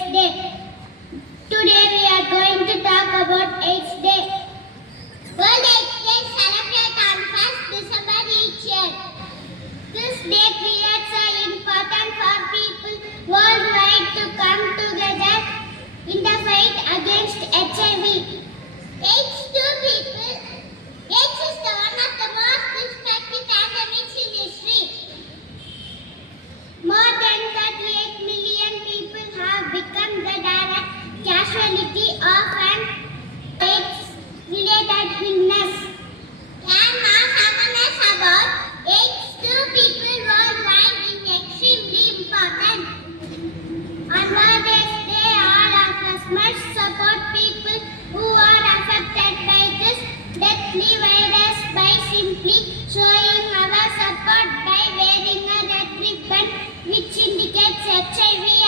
AIDS Day. Today we are going to talk about AIDS Day. World AIDS Day is celebrated on 1st December each year. This day creates an important for people worldwide to come together in the fight against HIV. AIDS to people. AIDS is one of the most destructive pandemics in history. More than 38 million people have become the direct casualty of an AIDS-related illness. And mass awareness about AIDS to people worldwide is extremely important. On World AIDS Day, all of us must support people who are affected by this deadly virus by simply showing our support by wearing a red ribbon which indicates HIV